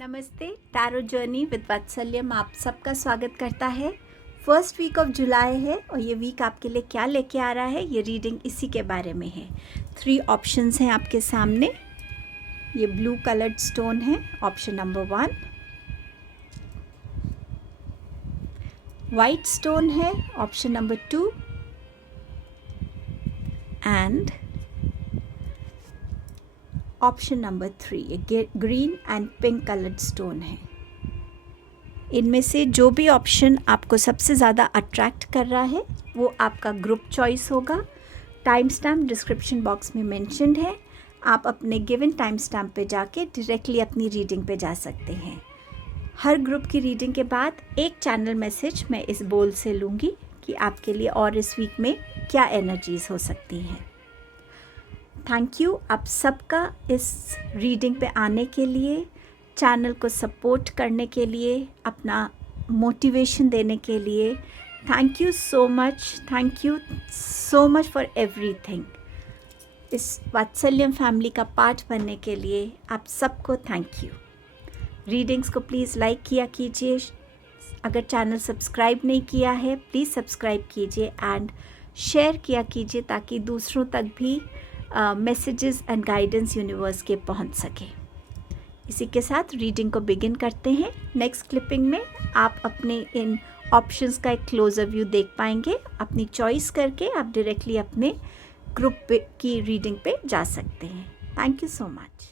नमस्ते। Tarot journey with वात्सल्यम आप सबका स्वागत करता है। फर्स्ट वीक ऑफ जुलाई है और ये वीक आपके लिए क्या लेके आ रहा है, ये रीडिंग इसी के बारे में है। 3 ऑप्शंस हैं आपके सामने। ये ब्लू कलर्ड स्टोन है, ऑप्शन नंबर 1। वाइट स्टोन है, option number 2। And option number 3 ये green and pink coloured stone है। इनमें से जो भी ऑप्शन आपको सबसे ज़्यादा अट्रैक्ट कर रहा है वो आपका ग्रुप चॉइस होगा। टाइम स्टैम्प डिस्क्रिप्शन बॉक्स में मेंशन्ड है। आप अपने गिवन टाइम स्टैम्प पे जाके डायरेक्टली अपनी रीडिंग पे जा सकते हैं। हर ग्रुप की रीडिंग के बाद एक चैनल मैसेज मैं इस बोल से लूँगी कि आपके लिए और इस वीक में क्या एनर्जीज हो सकती हैं। थैंक यू आप सबका इस रीडिंग पे आने के लिए, चैनल को सपोर्ट करने के लिए, अपना मोटिवेशन देने के लिए। Thank you so much for everything. इस वात्सल्यम फैमिली का पार्ट बनने के लिए आप सबको थैंक यू। रीडिंग्स को प्लीज़ लाइक किया कीजिए। अगर चैनल सब्सक्राइब नहीं किया है प्लीज़ सब्सक्राइब कीजिए एंड शेयर किया कीजिए ताकि दूसरों तक भी मैसेजेस एंड गाइडेंस यूनिवर्स के पहुंच सके। इसी के साथ रीडिंग को बिगिन करते हैं। नेक्स्ट क्लिपिंग में आप अपने इन ऑप्शंस का एक क्लोजर व्यू देख पाएंगे। अपनी चॉइस करके आप डायरेक्टली अपने ग्रुप की रीडिंग पे जा सकते हैं। Thank you so much.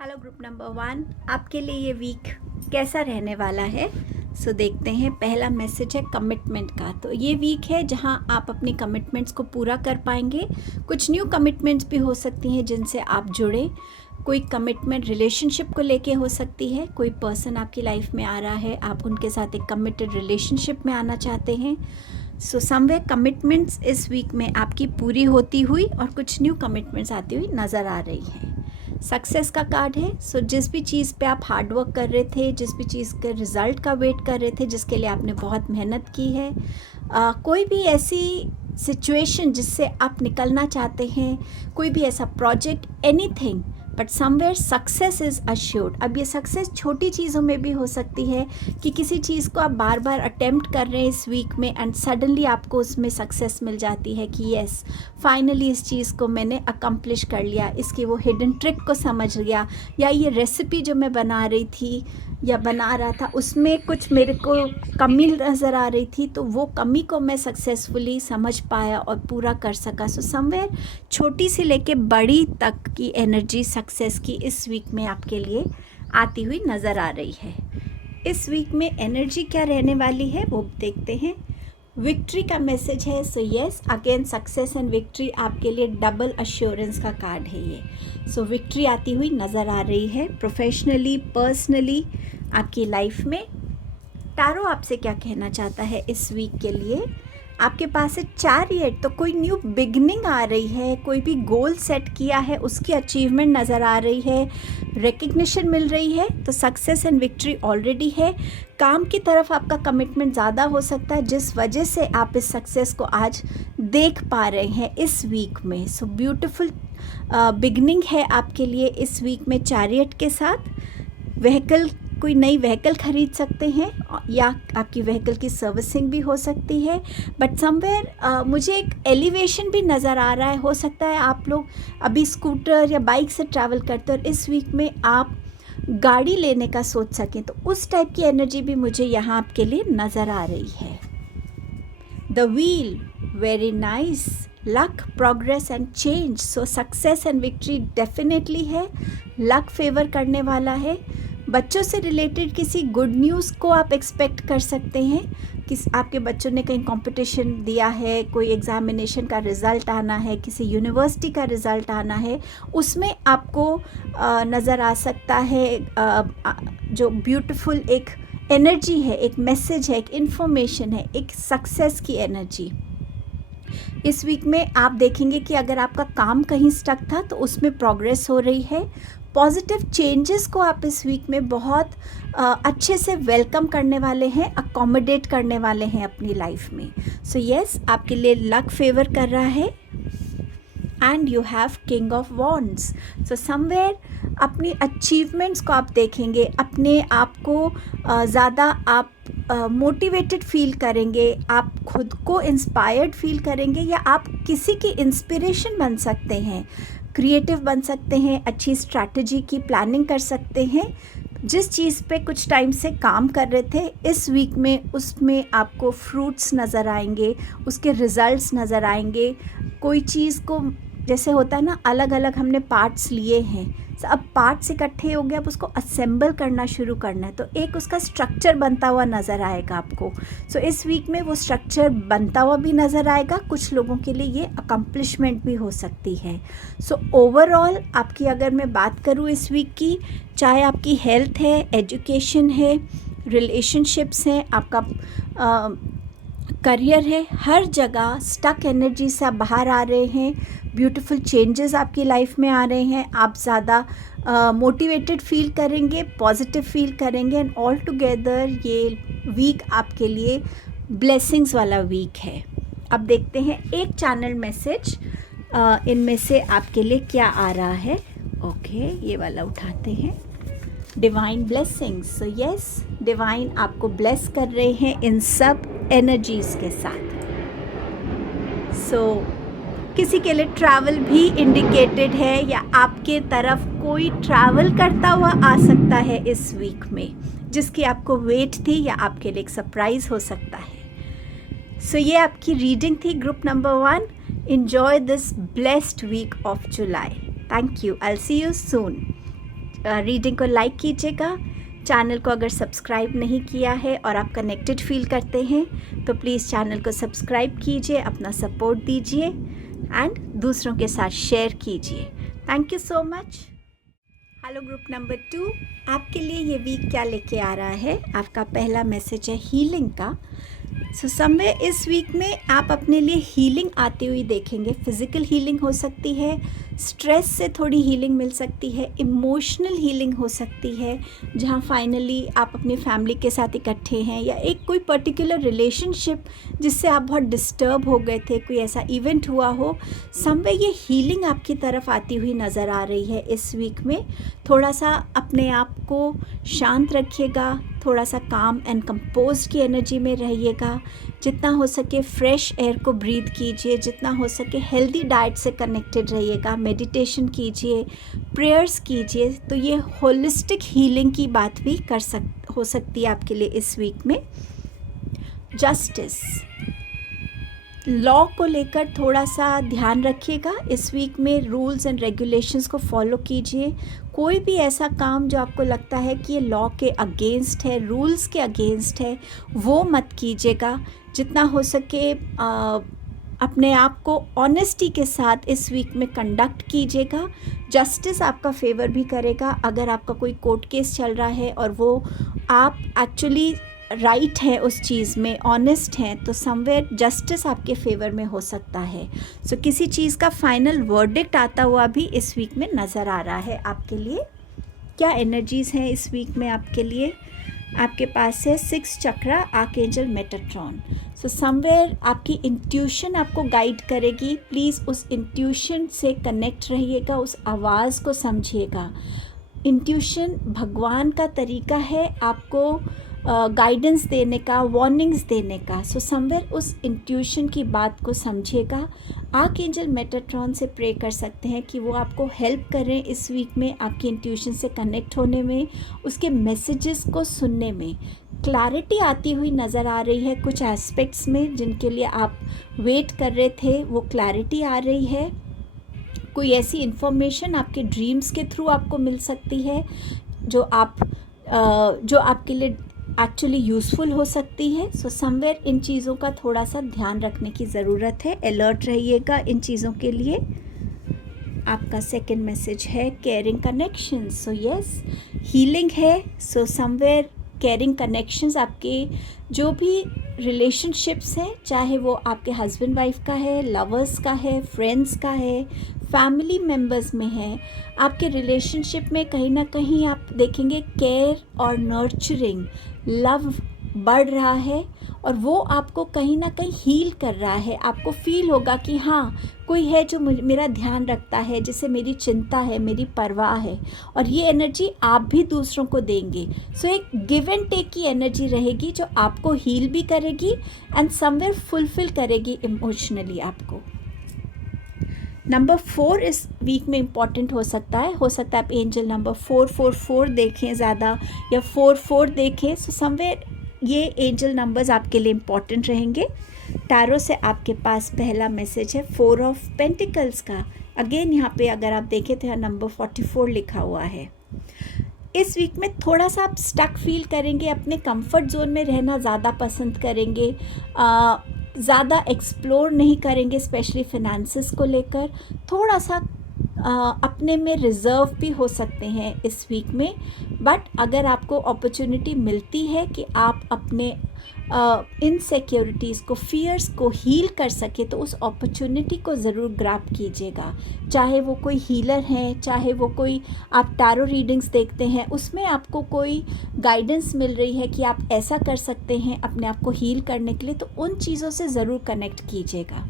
Hello group number 1, आपके लिए ये वीक कैसा रहने वाला है। सो देखते हैं। पहला मैसेज है कमिटमेंट का। तो ये वीक है जहां आप अपनी कमिटमेंट्स को पूरा कर पाएंगे। कुछ न्यू कमिटमेंट्स भी हो सकती हैं जिनसे आप जुड़े। कोई कमिटमेंट रिलेशनशिप को लेके हो सकती है। कोई पर्सन आपकी लाइफ में आ रहा है, आप उनके साथ एक कमिटेड रिलेशनशिप में आना चाहते हैं। सो समवेयर कमिटमेंट्स इस वीक में आपकी पूरी होती हुई और कुछ न्यू कमिटमेंट्स आती हुई नज़र आ रही हैं। सक्सेस का कार्ड है। सो जिस भी चीज़ पे आप हार्ड वर्क कर रहे थे, जिस भी चीज़ के रिज़ल्ट का वेट कर रहे थे, जिसके लिए आपने बहुत मेहनत की है, कोई भी ऐसी सिचुएशन जिससे आप निकलना चाहते हैं, कोई भी ऐसा project, anything, but somewhere success is assured. अब ये सक्सेस छोटी चीज़ों में भी हो सकती है कि किसी चीज़ को आप बार बार अटेम्प्ट कर रहे हैं इस वीक में एंड सडनली आपको उसमें सक्सेस मिल जाती है कि यस फाइनली इस चीज़ को मैंने अकम्प्लिश कर लिया, इसकी वो हिडन ट्रिक को समझ गया, या ये रेसिपी जो मैं बना रही थी या बना रहा था उसमें कुछ मेरे को कमी नज़र आ रही थी, तो वो कमी को मैं सक्सेसफुली समझ पाया और पूरा कर सका। सो समवेयर छोटी से लेके बड़ी तक की एनर्जी सक्सेस की इस वीक में आपके लिए आती हुई नज़र आ रही है। इस वीक में एनर्जी क्या रहने वाली है वो देखते हैं। विक्ट्री का मैसेज है। So yes again success and victory आपके लिए डबल अश्योरेंस का कार्ड है ये। सो विक्ट्री आती हुई नज़र आ रही है प्रोफेशनली, पर्सनली आपकी लाइफ में। टैरो आपसे क्या कहना चाहता है इस वीक के लिए। आपके पास है चैरियट। तो कोई न्यू बिगनिंग आ रही है, कोई भी गोल सेट किया है उसकी अचीवमेंट नज़र आ रही है, रिकग्निशन मिल रही है। तो सक्सेस एंड विक्ट्री ऑलरेडी है। काम की तरफ आपका कमिटमेंट ज़्यादा हो सकता है जिस वजह से आप इस सक्सेस को आज देख पा रहे हैं इस वीक में। सो ब्यूटिफुल बिगनिंग है आपके लिए इस वीक में चैरियट के साथ। व्हीकल, कोई नई व्हीकल खरीद सकते हैं या आपकी व्हीकल की सर्विसिंग भी हो सकती है। बट समवेयर मुझे एक एलिवेशन भी नज़र आ रहा है। हो सकता है आप लोग अभी स्कूटर या बाइक से ट्रैवल करते हो और इस वीक में आप गाड़ी लेने का सोच सकें, तो उस टाइप की एनर्जी भी मुझे यहाँ आपके लिए नज़र आ रही है। The wheel, very nice. Luck, progress and change. So success and victory definitely है। लक फेवर करने वाला है। बच्चों से रिलेटेड किसी गुड न्यूज़ को आप एक्सपेक्ट कर सकते हैं कि आपके बच्चों ने कहीं कंपटीशन दिया है, कोई एग्ज़ामिनेशन का रिज़ल्ट आना है, किसी यूनिवर्सिटी का रिज़ल्ट आना है, उसमें आपको नज़र आ सकता है जो ब्यूटीफुल एक एनर्जी है, एक मैसेज है, एक इन्फॉर्मेशन है, एक सक्सेस की एनर्जी। इस वीक में आप देखेंगे कि अगर आपका काम कहीं स्टक था तो उसमें प्रोग्रेस हो रही है। पॉजिटिव चेंजेस को आप इस वीक में बहुत अच्छे से वेलकम करने वाले हैं, अकोमोडेट करने वाले हैं अपनी लाइफ में. सो यस, आपके लिए लक फेवर कर रहा है. And you have king of wands. So somewhere अपनी अचीवमेंट्स को आप देखेंगे, अपने आप को ज़्यादा आप मोटिवेटेड फील करेंगे, आप खुद को इंस्पायर्ड फील करेंगे, या आप किसी की इंस्पिरेशन बन सकते हैं, क्रिएटिव बन सकते हैं, अच्छी स्ट्रैटेजी की प्लानिंग कर सकते हैं. जिस चीज़ पे कुछ टाइम से काम कर रहे थे, इस वीक में उसमें आपको फ्रूट्स नज़र आएंगे, उसके रिजल्ट्स नज़र आएंगे. कोई चीज़ को जैसे होता है ना, अलग अलग हमने पार्ट्स लिए हैं, अब पार्ट्स इकट्ठे हो गए, अब उसको असेंबल करना शुरू करना है, तो एक उसका स्ट्रक्चर बनता हुआ नज़र आएगा आपको. सो इस वीक में वो स्ट्रक्चर बनता हुआ भी नज़र आएगा. कुछ लोगों के लिए ये अकम्पलिशमेंट भी हो सकती है. सो ओवरऑल आपकी अगर मैं बात करूँ इस वीक की, चाहे आपकी हेल्थ है, एजुकेशन है, रिलेशनशिप्स हैं, आपका करियर है, हर जगह स्टक एनर्जी से आप बाहर आ रहे हैं. ब्यूटीफुल चेंजेस आपकी लाइफ में आ रहे हैं. आप ज़्यादा मोटिवेटेड फील करेंगे, पॉजिटिव फील करेंगे, एंड ऑल टुगेदर ये वीक आपके लिए ब्लेसिंग्स वाला वीक है. अब देखते हैं एक चैनल मैसेज इनमें से आपके लिए क्या आ रहा है. ओके, ये वाला उठाते हैं. Divine blessings. So yes, divine आपको ब्लेस कर रहे हैं इन सब एनर्जीज़ के साथ. सो किसी के लिए ट्रैवल भी इंडिकेटेड है, या आपके तरफ कोई ट्रैवल करता हुआ आ सकता है इस वीक में, जिसकी आपको वेट थी, या आपके लिए एक सरप्राइज़ हो सकता है. सो ये आपकी रीडिंग थी group number 1. Enjoy this blessed week of July. Thank you. I will see you soon. Reading को लाइक कीजिएगा. चैनल को अगर सब्सक्राइब नहीं किया है और आप कनेक्टेड फील करते हैं तो प्लीज़ चैनल को सब्सक्राइब कीजिए, अपना सपोर्ट दीजिए, एंड दूसरों के साथ शेयर कीजिए. Thank you so much. Hello group number 2, आपके लिए ये वीक क्या लेके आ रहा है. आपका पहला मैसेज है हीलिंग का. सो समवेयर इस वीक में आप अपने लिए हीलिंग आती हुई देखेंगे. फिज़िकल हीलिंग हो सकती है, स्ट्रेस से थोड़ी हीलिंग मिल सकती है, इमोशनल हीलिंग हो सकती है, जहाँ फाइनली आप अपनी फैमिली के साथ इकट्ठे हैं, या एक कोई पर्टिकुलर रिलेशनशिप जिससे आप बहुत डिस्टर्ब हो गए थे, कोई ऐसा इवेंट हुआ हो. समवेयर ये हीलिंग आपकी तरफ आती हुई नज़र आ रही है इस वीक में. थोड़ा सा अपने आप को शांत रखिएगा, थोड़ा सा काम एंड कंपोज की एनर्जी में रहिएगा. जितना हो सके फ्रेश एयर को ब्रीथ कीजिए, जितना हो सके हेल्दी डाइट से कनेक्टेड रहिएगा, मेडिटेशन कीजिए, प्रेयर्स कीजिए. तो ये होलिस्टिक हीलिंग की बात भी हो सकती है आपके लिए इस वीक में. जस्टिस, लॉ को लेकर थोड़ा सा ध्यान रखिएगा इस वीक में. रूल्स एंड रेगुलेशंस को फॉलो कीजिए. कोई भी ऐसा काम जो आपको लगता है कि ये लॉ के अगेंस्ट है, रूल्स के अगेंस्ट है, वो मत कीजिएगा. जितना हो सके अपने आप को ऑनेस्टी के साथ इस वीक में कंडक्ट कीजिएगा. जस्टिस आपका फेवर भी करेगा. अगर आपका कोई कोर्ट केस चल रहा है और वो आप एक्चुअली राइट है उस चीज़ में, ऑनेस्ट हैं, तो समवेयर जस्टिस आपके फेवर में हो सकता है. सो किसी चीज़ का फाइनल वर्डिक्ट आता हुआ भी इस वीक में नज़र आ रहा है आपके लिए. क्या एनर्जीज़ हैं इस वीक में आपके लिए. आपके पास है 6 चक्रा, आर्कएंजल मेटाट्रॉन. सो समवेयर आपकी इंट्यूशन आपको गाइड करेगी. प्लीज़ उस इंट्यूशन से कनेक्ट रहिएगा, उस आवाज़ को समझिएगा. इंट्यूशन भगवान का तरीका है आपको गाइडेंस देने का, वार्निंग्स देने का. सो समवेयर उस इंट्यूशन की बात को समझिएगा. आर्कएंजल मेटाट्रॉन से प्रे कर सकते हैं कि वो आपको हेल्प करें इस वीक में आपकी इंट्यूशन से कनेक्ट होने में, उसके मैसेजेस को सुनने में. क्लैरिटी आती हुई नज़र आ रही है कुछ एस्पेक्ट्स में जिनके लिए आप वेट कर रहे थे, वो क्लैरिटी आ रही है. कोई ऐसी इन्फॉर्मेशन आपके ड्रीम्स के थ्रू आपको मिल सकती है जो आपके लिए एक्चुअली यूज़फुल हो सकती है. सो समवेयर इन चीज़ों का थोड़ा सा ध्यान रखने की ज़रूरत है. अलर्ट रहिएगा इन चीज़ों के लिए. आपका सेकंड मैसेज है caring connection. So yes, healing है. सो समवेयर केयरिंग कनेक्शंस आपके जो भी रिलेशनशिप्स हैं, चाहे वो आपके हस्बैंड वाइफ का है, लवर्स का है, फ्रेंड्स का है, फैमिली मेम्बर्स में है, आपके रिलेशनशिप में कहीं ना कहीं आप देखेंगे केयर और नर्चरिंग, लव बढ़ रहा है और वो आपको कहीं ना कहीं हील कर रहा है। आपको फील होगा कि हाँ, कोई है जो मेरा ध्यान रखता है, जिसे मेरी चिंता है, मेरी परवाह है, और ये एनर्जी आप भी दूसरों को देंगे। सो एक गिव एंड टेक की एनर्जी रहेगी जो आपको हील भी करेगी एंड समवेयर फुलफिल करेगी इमोशनली आपको। नंबर 4 इस वीक में इम्पॉर्टेंट हो सकता है आप एंजल नंबर 444 देखें ज़्यादा, या 44 देखें। सो समवेयर ये एंजल नंबर्स आपके लिए इम्पॉर्टेंट रहेंगे। टैरो से आपके पास पहला मैसेज है 4 ऑफ पेंटिकल्स का। अगेन यहाँ पे अगर आप देखें तो यहाँ नंबर 44 लिखा हुआ है। इस वीक में थोड़ा सा आप स्टक फील करेंगे, अपने कंफर्ट जोन में रहना ज़्यादा पसंद करेंगे, ज़्यादा एक्सप्लोर नहीं करेंगे, स्पेशली फिनेंसेस को लेकर। थोड़ा सा अपने में रिज़र्व भी हो सकते हैं इस वीक में। बट अगर आपको अपॉर्चुनिटी मिलती है कि आप अपने इनसिक्योरिटीज़ को, फियर्स को हील कर सके, तो उस अपॉर्चुनिटी को ज़रूर ग्रैब कीजिएगा। चाहे वो कोई हीलर हैं, चाहे वो कोई आप टैरो रीडिंग्स देखते हैं, उसमें आपको कोई गाइडेंस मिल रही है कि आप ऐसा कर सकते हैं अपने आप को हील करने के लिए, तो उन चीज़ों से ज़रूर कनेक्ट कीजिएगा।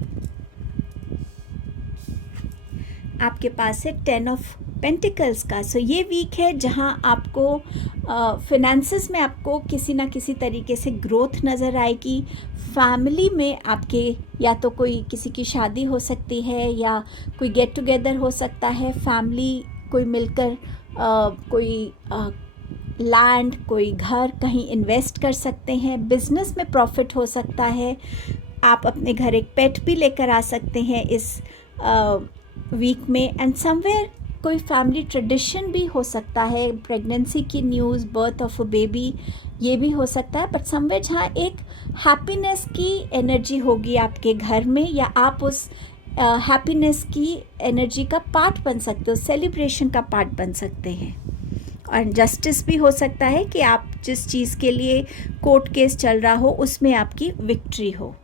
आपके पास है 10 ऑफ पेंटिकल्स का। सो ये वीक है जहां आपको फिनेंसेस में आपको किसी ना किसी तरीके से ग्रोथ नज़र आएगी। फैमिली में आपके या तो कोई किसी की शादी हो सकती है, या कोई गेट टुगेदर हो सकता है, फैमिली कोई मिलकर कोई लैंड, कोई घर कहीं इन्वेस्ट कर सकते हैं। बिजनेस में प्रॉफिट हो सकता है। आप अपने घर एक पेट भी लेकर आ सकते हैं इस वीक में। एंड समवेयर कोई फैमिली ट्रेडिशन भी हो सकता है, प्रेगनेंसी की news, birth of a baby, ये भी हो सकता है। बट समवेयर जहाँ एक हैप्पीनेस की एनर्जी होगी आपके घर में, या आप उस हैप्पीनेस की एनर्जी का पार्ट बन सकते हो, सेलिब्रेशन का पार्ट बन सकते हैं। और जस्टिस भी हो सकता है कि आप जिस चीज़ के लिए कोर्ट केस चल रहा हो उसमें आपकी विक्ट्री हो।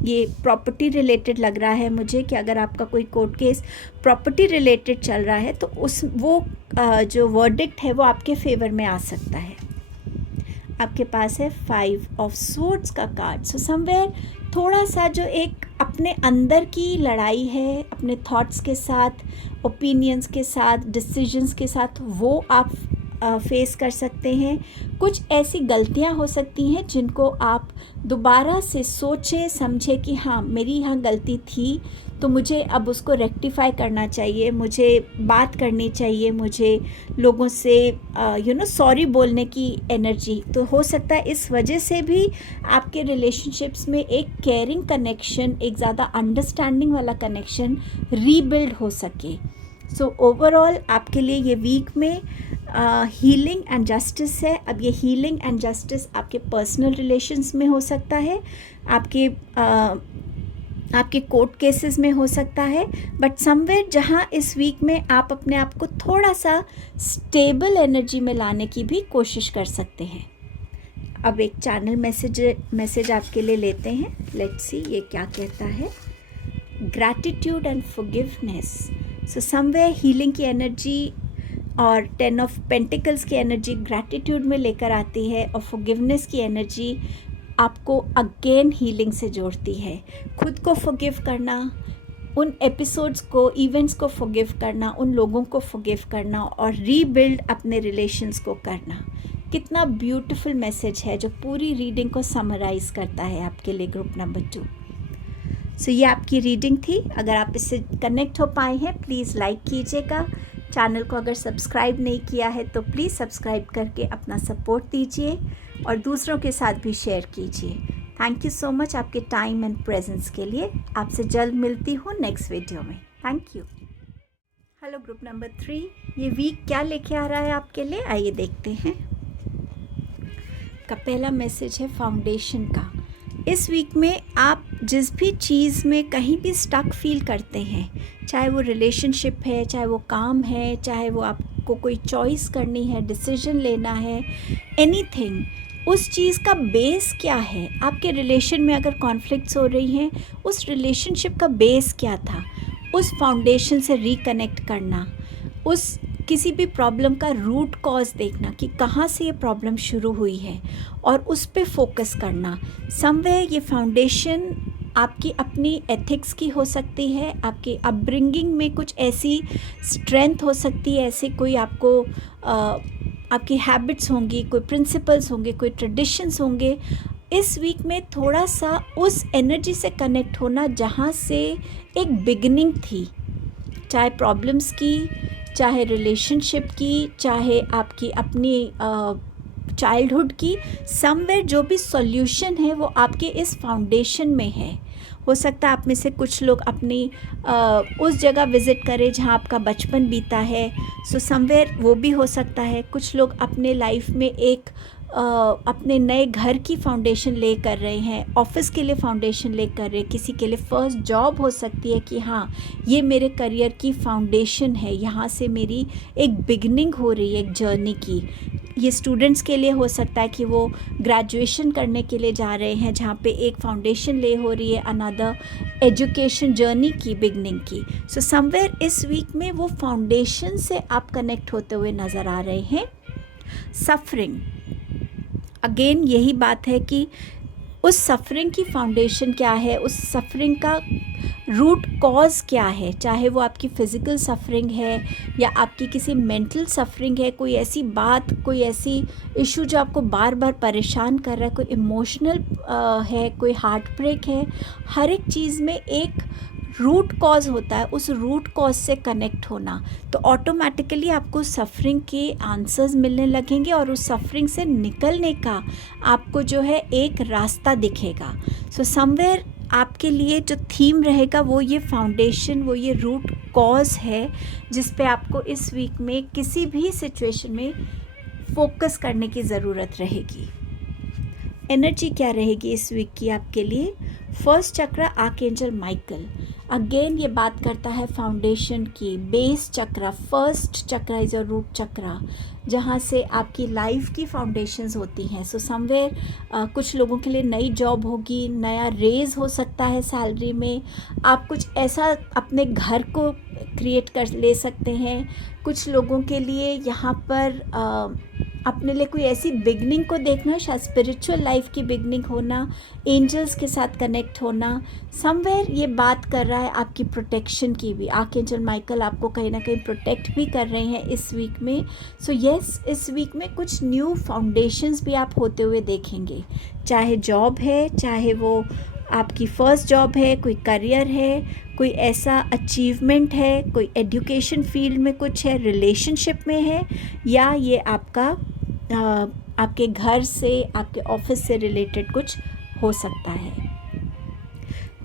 ये प्रॉपर्टी रिलेटेड लग रहा है मुझे, कि अगर आपका कोई कोर्ट केस प्रॉपर्टी रिलेटेड चल रहा है तो वो जो वर्डिक्ट है वो आपके फेवर में आ सकता है। आपके पास है 5 ऑफ स्वॉर्ड्स का कार्ड। सो समवेयर थोड़ा सा जो एक अपने अंदर की लड़ाई है, अपने थॉट्स के साथ, ओपिनियंस के साथ, डिसीजंस के साथ, वो आप फेस कर सकते हैं। कुछ ऐसी गलतियां हो सकती हैं जिनको आप दोबारा से सोचें समझें कि हाँ, मेरी यहाँ गलती थी, तो मुझे अब उसको रेक्टिफाई करना चाहिए, मुझे बात करनी चाहिए, मुझे लोगों से सॉरी बोलने की एनर्जी। तो हो सकता है इस वजह से भी आपके रिलेशनशिप्स में एक केयरिंग कनेक्शन, एक ज़्यादा अंडरस्टैंडिंग वाला कनेक्शन रीबिल्ड हो सके। सो ओवरऑल आपके लिए ये वीक में हीलिंग एंड जस्टिस है। अब ये हीलिंग एंड जस्टिस आपके पर्सनल रिलेशंस में हो सकता है, आपके कोर्ट केसेस में हो सकता है, बट समवेयर जहाँ इस वीक में आप अपने आप को थोड़ा सा स्टेबल एनर्जी में लाने की भी कोशिश कर सकते हैं। अब एक चैनल मैसेज आपके लिए लेते हैं। लेट्स सी ये क्या कहता है। Gratitude and forgiveness. So somewhere healing की एनर्जी और 10 ऑफ पेंटिकल्स की एनर्जी ग्रैटिट्यूड में लेकर आती है, और फॉरगिवनेस की एनर्जी आपको अगेन हीलिंग से जोड़ती है। खुद को फॉरगिव करना, उन एपिसोड्स को, इवेंट्स को फॉरगिव करना, उन लोगों को फॉरगिव करना, और रीबिल्ड अपने रिलेशंस को करना। कितना ब्यूटीफुल मैसेज है जो पूरी रीडिंग को समराइज़ करता है आपके लिए ग्रुप नंबर 2। सो ये आपकी रीडिंग थी। अगर आप इससे कनेक्ट हो पाए हैं प्लीज़ लाइक कीजिएगा। चैनल को अगर सब्सक्राइब नहीं किया है तो प्लीज़ सब्सक्राइब करके अपना सपोर्ट दीजिए और दूसरों के साथ भी शेयर कीजिए। थैंक यू सो मच आपके टाइम एंड प्रेजेंस के लिए। आपसे जल्द मिलती हूँ नेक्स्ट वीडियो में। Thank you. Hello group number 3, ये वीक क्या लेके आ रहा है आपके लिए, आइए देखते हैं। का पहला मैसेज है फाउंडेशन का। इस वीक में आप जिस भी चीज़ में कहीं भी स्टक फील करते हैं, चाहे वो रिलेशनशिप है, चाहे वो काम है, चाहे वो आपको कोई चॉइस करनी है, डिसीजन लेना है, एनीथिंग, उस चीज़ का बेस क्या है। आपके रिलेशन में अगर कॉन्फ्लिक्ट्स हो रही हैं, उस रिलेशनशिप का बेस क्या था, उस फाउंडेशन से रिकनेक्ट करना, उस किसी भी प्रॉब्लम का रूट कॉज देखना कि कहाँ से ये प्रॉब्लम शुरू हुई है और उस पे फोकस करना। समवेयर ये फाउंडेशन आपकी अपनी एथिक्स की हो सकती है, आपकी अपब्रिंगिंग में कुछ ऐसी स्ट्रेंथ हो सकती है, ऐसे कोई आपको आपकी हैबिट्स होंगी, कोई प्रिंसिपल्स होंगे, कोई ट्रेडिशंस होंगे। इस वीक में थोड़ा सा उस एनर्जी से कनेक्ट होना जहाँ से एक बिगिनिंग थी, चाहे प्रॉब्लम्स की, चाहे रिलेशनशिप की, चाहे आपकी अपनी चाइल्डहुड की। समवेयर जो भी सॉल्यूशन है वो आपके इस फाउंडेशन में है। हो सकता है आप में से कुछ लोग अपनी उस जगह विज़िट करें जहाँ आपका बचपन बीता है, सो समवेयर वो भी हो सकता है। कुछ लोग अपने लाइफ में एक अपने नए घर की फाउंडेशन ले कर रहे हैं, ऑफिस के लिए फाउंडेशन ले कर रहे हैं, किसी के लिए फ़र्स्ट जॉब हो सकती है कि हाँ ये मेरे करियर की फाउंडेशन है, यहाँ से मेरी एक बिगनिंग हो रही है एक जर्नी की। ये स्टूडेंट्स के लिए हो सकता है कि वो ग्रेजुएशन करने के लिए जा रहे हैं, जहाँ पे एक फाउंडेशन ले हो रही है अनदर एजुकेशन जर्नी की बिगनिंग की। सो समवेयर इस वीक में वो फाउंडेशन से आप कनेक्ट होते हुए नज़र आ रहे हैं। सफरिंग, अगेन यही बात है कि उस सफरिंग की फाउंडेशन क्या है, उस सफरिंग का रूट कॉज क्या है, चाहे वो आपकी फ़िज़िकल सफरिंग है या आपकी किसी मेंटल सफरिंग है, कोई ऐसी बात, कोई ऐसी इशू जो आपको बार बार परेशान कर रहा है, कोई इमोशनल है, कोई हार्ट ब्रेक है। हर एक चीज़ में एक रूट कॉज होता है, उस रूट कॉज से कनेक्ट होना, तो ऑटोमेटिकली आपको सफरिंग के आंसर्स मिलने लगेंगे और उस सफरिंग से निकलने का आपको जो है एक रास्ता दिखेगा। सो समवेयर आपके लिए जो थीम रहेगा वो ये फाउंडेशन, वो ये रूट कॉज है जिस पे आपको इस वीक में किसी भी सिचुएशन में फोकस करने की ज़रूरत रहेगी। एनर्जी क्या रहेगी इस वीक की आपके लिए? फर्स्ट चक्र आर्कएंजल माइकल, अगेन ये बात करता है फाउंडेशन की, बेस चक्र। फर्स्ट चक्र इज़ योर रूट चक्र, जहाँ से आपकी लाइफ की फाउंडेशंस होती हैं। सो समवेयर कुछ लोगों के लिए नई जॉब होगी, नया रेज हो सकता है सैलरी में, आप कुछ ऐसा अपने घर को क्रिएट कर ले सकते हैं। कुछ लोगों के लिए यहाँ पर अपने लिए कोई ऐसी बिगनिंग को देखना, शायद स्पिरिचुअल लाइफ की बिगनिंग होना, एंजल्स के साथ कनेक्ट होना। समवेयर ये बात कर रहा है आपकी प्रोटेक्शन की भी। आर्कएंजल माइकल आपको कहीं ना कहीं प्रोटेक्ट भी कर रहे हैं इस वीक में। सो यस, इस वीक में कुछ न्यू फाउंडेशंस भी आप होते हुए देखेंगे, चाहे जॉब है, चाहे वो आपकी फ़र्स्ट जॉब है, कोई करियर है, कोई ऐसा अचीवमेंट है, कोई एजुकेशन फील्ड में कुछ है, रिलेशनशिप में है, या ये आपका आपके घर से, आपके ऑफिस से रिलेटेड कुछ हो सकता है।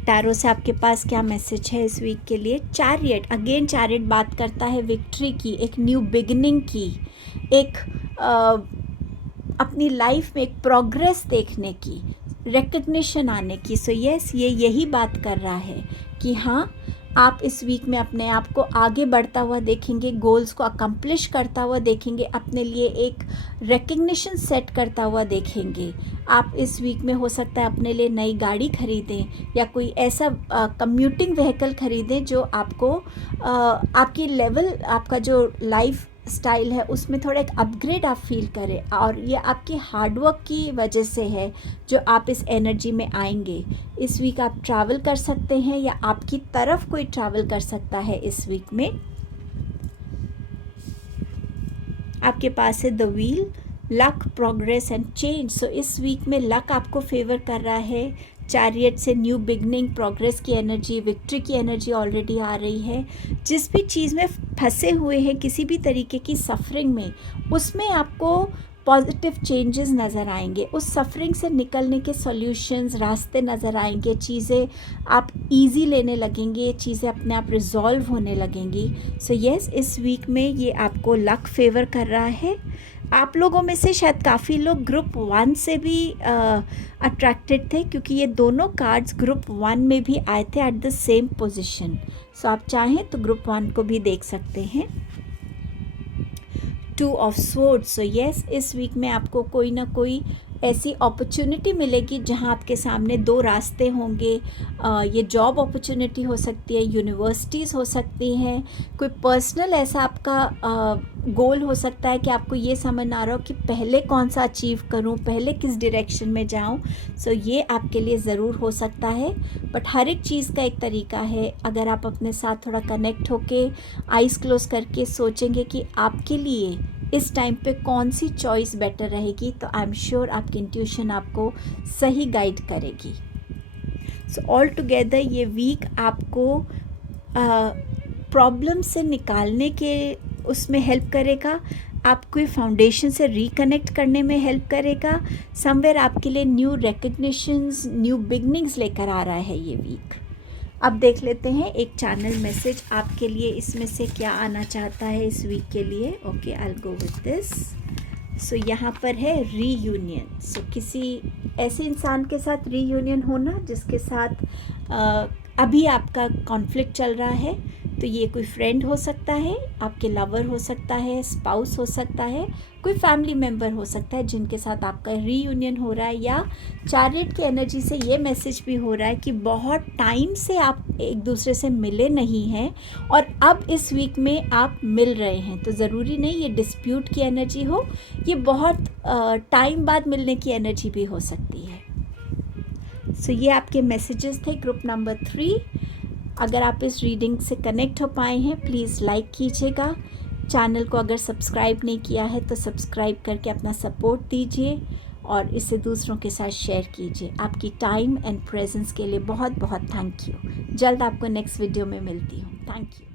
टैरो से आपके पास क्या मैसेज है इस वीक के लिए? चैरियट, अगेन चैरियट बात करता है विक्ट्री की, एक न्यू बिगिनिंग की, एक अपनी लाइफ में एक प्रोग्रेस देखने की, रिकग्निशन आने की। सो यस, ये यही बात कर रहा है कि हाँ, आप इस वीक में अपने आप को आगे बढ़ता हुआ देखेंगे, गोल्स को अकम्प्लिश करता हुआ देखेंगे, अपने लिए एक रिकग्निशन सेट करता हुआ देखेंगे। आप इस वीक में हो सकता है अपने लिए नई गाड़ी खरीदें या कोई ऐसा कम्यूटिंग व्हीकल खरीदें जो आपको आपकी लेवल, आपका जो लाइफ स्टाइल है उसमें थोड़ा एक अपग्रेड आप फील करें, और ये आपकी हार्डवर्क की वजह से है जो आप इस एनर्जी में आएंगे। इस वीक आप ट्रैवल कर सकते हैं या आपकी तरफ कोई ट्रैवल कर सकता है इस वीक में। आपके पास है the wheel, luck, progress and change. So इस वीक में लक आपको फेवर कर रहा है। चैरियट से न्यू बिगनिंग, प्रोग्रेस की एनर्जी, विक्ट्री की एनर्जी ऑलरेडी आ रही है। जिस भी चीज़ में फंसे हुए हैं, किसी भी तरीके की सफरिंग में, उसमें आपको पॉजिटिव चेंजेस नज़र आएंगे, उस सफरिंग से निकलने के सॉल्यूशंस, रास्ते नज़र आएंगे, चीज़ें आप इजी लेने लगेंगे, चीज़ें अपने आप रिजॉल्व होने लगेंगी। सो यस, इस वीक में ये आपको लक फेवर कर रहा है। आप लोगों में से शायद काफ़ी लोग ग्रुप 1 से भी अट्रैक्टेड थे, क्योंकि ये दोनों कार्ड्स ग्रुप 1 में भी आए थे एट द सेम पोजीशन। सो आप चाहें तो ग्रुप 1 को भी देख सकते हैं। 2 ऑफ स्वॉर्ड्स। सो यस, इस वीक में आपको कोई ना कोई ऐसी अपॉर्चुनिटी मिलेगी जहां आपके सामने दो रास्ते होंगे। ये जॉब अपॉर्चुनिटी हो सकती है, यूनिवर्सिटीज़ हो सकती हैं, कोई पर्सनल ऐसा आपका गोल हो सकता है कि आपको ये समझ ना आ रहा हो कि पहले कौन सा अचीव करूं, पहले किस डायरेक्शन में जाऊं। सो ये आपके लिए ज़रूर हो सकता है। बट हर एक चीज़ का एक तरीका है। अगर आप अपने साथ थोड़ा कनेक्ट होके आइज़ क्लोज करके सोचेंगे कि आपके लिए इस टाइम पे कौन सी चॉइस बेटर रहेगी, तो आई एम श्योर आपकी इंट्यूशन आपको सही गाइड करेगी। सो ऑल टुगेदर ये वीक आपको प्रॉब्लम से निकालने के उसमें हेल्प करेगा, आपको फाउंडेशन से रिकनेक्ट करने में हेल्प करेगा। समवेयर आपके लिए न्यू रिकग्निशंस, न्यू बिगनिंग्स लेकर आ रहा है ये वीक। अब देख लेते हैं एक चैनल मैसेज आपके लिए इसमें से क्या आना चाहता है इस वीक के लिए। Okay, I will go with this. So यहाँ पर है रीयूनियन। सो किसी ऐसे इंसान के साथ रीयूनियन होना जिसके साथ अभी आपका कॉन्फ्लिक्ट चल रहा है। तो ये कोई फ्रेंड हो सकता है, आपके लवर हो सकता है, स्पाउस हो सकता है, कोई फैमिली मेम्बर हो सकता है जिनके साथ आपका रीयूनियन हो रहा है। या चैरियट की एनर्जी से ये मैसेज भी हो रहा है कि बहुत टाइम से आप एक दूसरे से मिले नहीं हैं और अब इस वीक में आप मिल रहे हैं। तो ज़रूरी नहीं ये डिस्प्यूट की एनर्जी हो, ये बहुत टाइम बाद मिलने की एनर्जी भी हो सकती है। सो ये आपके मैसेजेस थे ग्रुप नंबर 3। अगर आप इस रीडिंग से कनेक्ट हो पाए हैं प्लीज़ लाइक कीजिएगा। चैनल को अगर सब्सक्राइब नहीं किया है तो सब्सक्राइब करके अपना सपोर्ट दीजिए और इसे दूसरों के साथ शेयर कीजिए। आपकी टाइम एंड प्रेजेंस के लिए बहुत बहुत थैंक यू। जल्द आपको नेक्स्ट वीडियो में मिलती हूँ। Thank you.